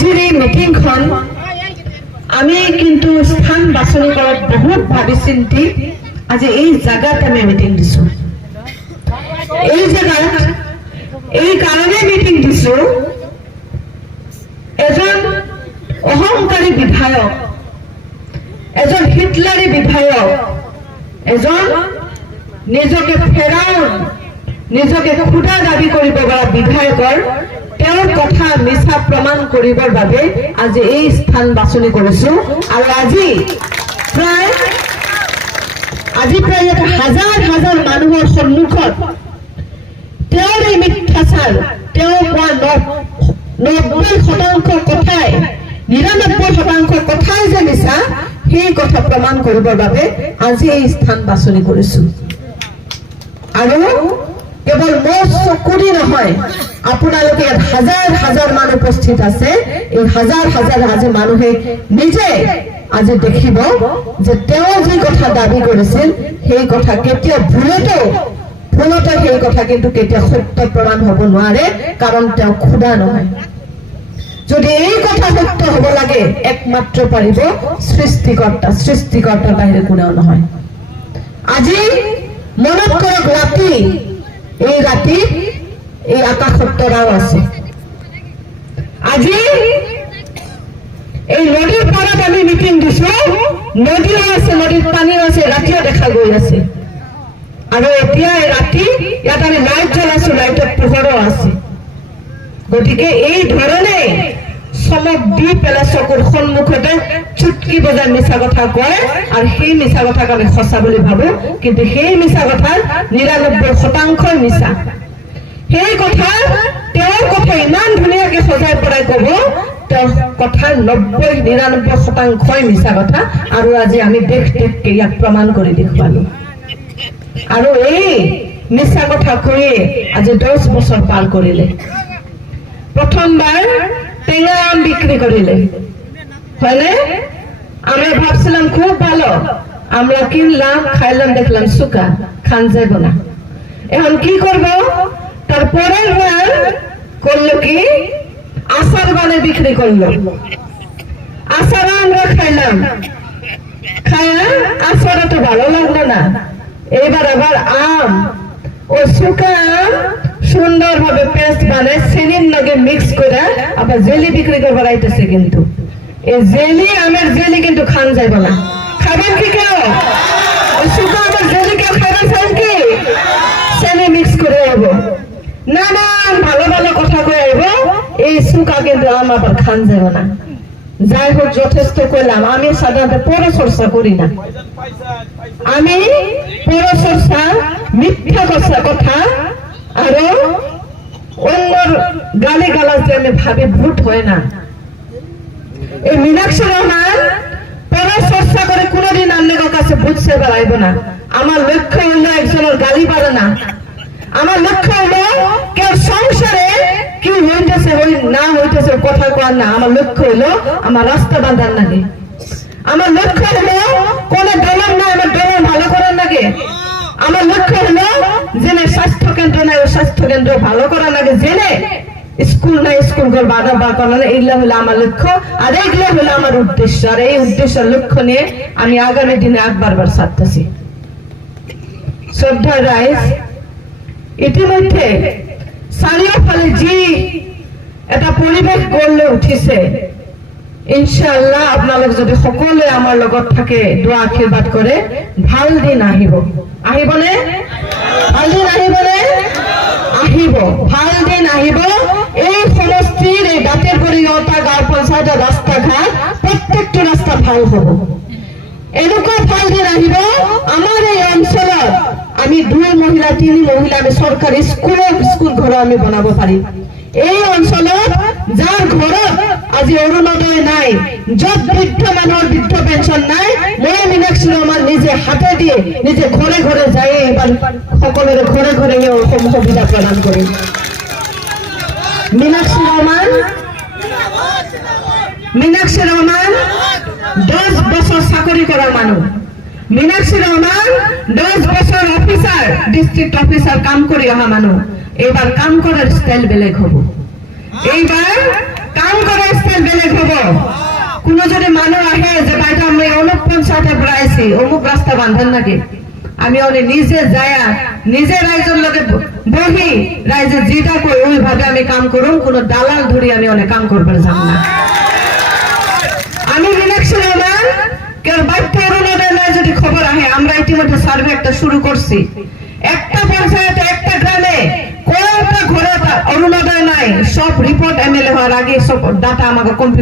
আজিৰ এই মিটিংখন আমি কিন্তু স্থান বাছনি কৰাত বহুত ভাবি চিন্তি আজি এই জায়গাত আমি মিটিং দিছো। এই জায়গাত এই কারণে মিটিং দিছো, এজন অহংকারী বিধায়ক, এজন হিটলাৰী বিধায়ক, এজন নিজকে ফেৰাউন, নিজকে খুদা দাবী কৰিব পৰা বিধায়কৰ তেওঁৰ কথা মিছা প্ৰমাণ কৰিবৰ বাবে আজি এই স্থান বাছনি কৰিছো। আৰু আজি প্ৰায় হাজাৰ হাজাৰ মানুহৰ সন্মুখত তেওঁৰ এই মিথ্যাচাৰ, তেওঁ কোৱা 90% কথাই 99% কথাই যে মিছা, সেই কথা প্ৰমাণ কৰিবৰ বাবে আজি এই স্থান বাছনি কৰিছো। আৰু কেৱল মোৰ চকুৰি নহয়, আপোনালোকে হাজাৰ হাজাৰ মানুহ উপস্থিত আছে। এই হাজাৰ হাজাৰ হাজাৰ মানুহে নিজে আজি দেখিব যে তেওঁ যি কথা দাবী কৰিছিল সেই কথা কেতিয়াও ভুলতো সেই কথা কিন্তু কেতিয়াও সত্য প্ৰমাণ হ'ব নোৱাৰে, কাৰণ তেওঁ খুদা নহয়। যদি এই কথা সত্য হ'ব লাগে একমাত্ৰ পাৰিব সৃষ্টিকৰ্তাৰ বাহিৰে কোনেও নহয়। আজি মনত কৰক, ৰাতি এই আকাশত তৰাও আছে। আজি এই নদীৰ পাৰত আমি মিটিং দিছো, নদীও আছে, নদীৰ পানীও আছে, ৰাতিও দেখা গৈ আছে। আৰু এতিয়া ৰাতি ইয়াত আমি লাইট জ্বলাইছো, লাইটত পোহৰো আছে। গতিকে এই ধৰণে চমক দি পেলাই চকুৰ সন্মুখতে চুটকি বজাই মিছা কথা কয়, আৰু সেই মিছা কথাক আমি সঁচা বুলি ভাবো, কিন্তু সেই মিছা কথাৰ 99% মিছা। সেই কথা তেওঁৰ কথা ইমান ধুনীয়াকে সজাই পৰাই কব, তেওঁৰ কথাৰ 99% মিছা কথা। আৰু আজি আমি দেখকে ইয়াক প্ৰমাণ কৰি দেখুৱালো। আৰু এই মিছা কথা কৈয়ে আজি 10 বছৰ পাৰ কৰিলে। প্রথমবার টেঙা আম বিক্রি করিলে, হয়নে? আমরা ভাবছিলাম খুব ভালো, আমরা কিনলাম, খাইলাম, দেখলাম শুকা, খান যাব না। এখন কি করব? তারপরের বার করলো কি, আচার বানে বিক্রি করলো। আচার আমরা খাইলাম, খায়া আচারটা তো ভালো লাগলো না। এবার আবার আম, ও শুকা আম সুন্দরভাবে পেস্ট বানায় চিনির লগে মিক্স করে আবার জেলি বিক্রি করবার আইতেছে। কিন্তু এই জেলি, আমের জেলি কিন্তু খান যাইব না। খাবেন কি কেউ? শুকা আমের জেলি কেউ খাবেন চান কি? চিনি মিক্স করে আইব, নানান ভালো ভালো কথা কয়ে আইব, এই শুকা কিন্তু আম আবার খান যাইব না। যাই হোক, যথেষ্ট করলাম। আমি সাধারণত পরচর্চা করি না, আমি পরচর্চা, মিথ্যা কথা আর অন্যর গালি গালাজ আমি ভাবে ভুট হয় না। এই মীনাক্ষী রহমান পরচর্চা করে কোনদিন আপনাদের কাছে বুঝতে পারাইব না। আমার লক্ষ্য হলো একজনের গালি পারে না। আমার লক্ষ্য হলো কেউ সংসারে কি হইতেছে না হইতেছে কথা কর না। আমার লক্ষ্য হলো আমার রাস্তা বাঁধার নাকি। আমার লক্ষ্য হলো কোন দলের না, আমার দলের ভালো করার নাকি। আমার লক্ষ্য হলো জেনে স্বাস্থ্য কেন্দ্র নাই, স্বাস্থ্য কেন্দ্র ভালো করা লাগে, জেনে স্কুল নাই, স্কুল ঘর বাধা বা করা, এইগুলা হলো আমার লক্ষ্য। আর এইগুলো হলো আমার উদ্দেশ্য। আর এই উদ্দেশ্যের লক্ষ্য নিয়ে আমি আগামী দিনে বারবার ছাড়তেছি। শ্রদ্ধা রাইজ, ইতিমধ্যে চাৰিওফালে যি এটা পৰিৱেশ গঢ়লৈ উঠিছে, ইনশাআল্লাহ আপোনালোক যদি সকলোৱে আমাৰ লগত থাকে, দোৱা আশীৰ্বাদ কৰে, ভাল দিন আহিব। আহিবনে? ভাল দিন আহিবনে? আহিব, ভাল দিন আহিব। এই সমষ্টিৰ এই দাঁতেৰগুৰি গাঁও পঞ্চায়তৰ ৰাস্তা ঘাট প্ৰত্যেকটো ৰাস্তা ভাল হ'ব। এনেকুৱা ভাল দিন আহিব, আমাৰ এই অঞ্চলত আমি 2 মহিলা 3 মহিলা আমি সরকারি স্কুল ঘর আমি বনাব পারি। এই অঞ্চলত যার ঘরত আজি অরুণোদয় নাই, যত বৃদ্ধ মানুহৰ বৃদ্ধ পেঞ্চন নাই, মই মীনাক্ষী ৰহমান নিজে হাতে দিয়ে নিজে ঘরে ঘরে যাই এবার সকলের ঘরে ঘরে সুবিধা প্রদান করি। মীনাক্ষী রহমান 10 বছর চাকরি করা মানুষ। মীনাক্ষী রহমান 10 বছর অফিসার, ডিস্ট্রিক্ট অফিসার কাম করে অহা মানুষ। এবার কাম করার স্টাইল বেলেগ হব। এইবার কাম করার স্টাইল বেলেগ কোনো যদি মানুহ আহে যে বাইদেউ আমি অমুক পঞ্চায়তৰ পৰা আইছি অমুক ৰাস্তা বান্ধন লাগে, আমি অনে নিজে যায় নিজে রাইজের লগে বহি রাইজে যেটা কই ওইভাবে আমি কাম করুম, কোনো দালাল ধরি আমি অনেক কাম করবার যাব না। আমি ইলেকশন ম্যান কেন বাড়িতে অরুণোদয় নয় যদি খবর আহে, আমরা ইতিমধ্যে সার্ভে একটা শুরু করছি, একটা পঞ্চায়েতে একটা গ্রামে কয়টা ঘরে অরুণোদয় নাই, সব রিপোর্ট এমএলএ হওয়ার আগে সব ডাটা আমাকে কম্পিউটার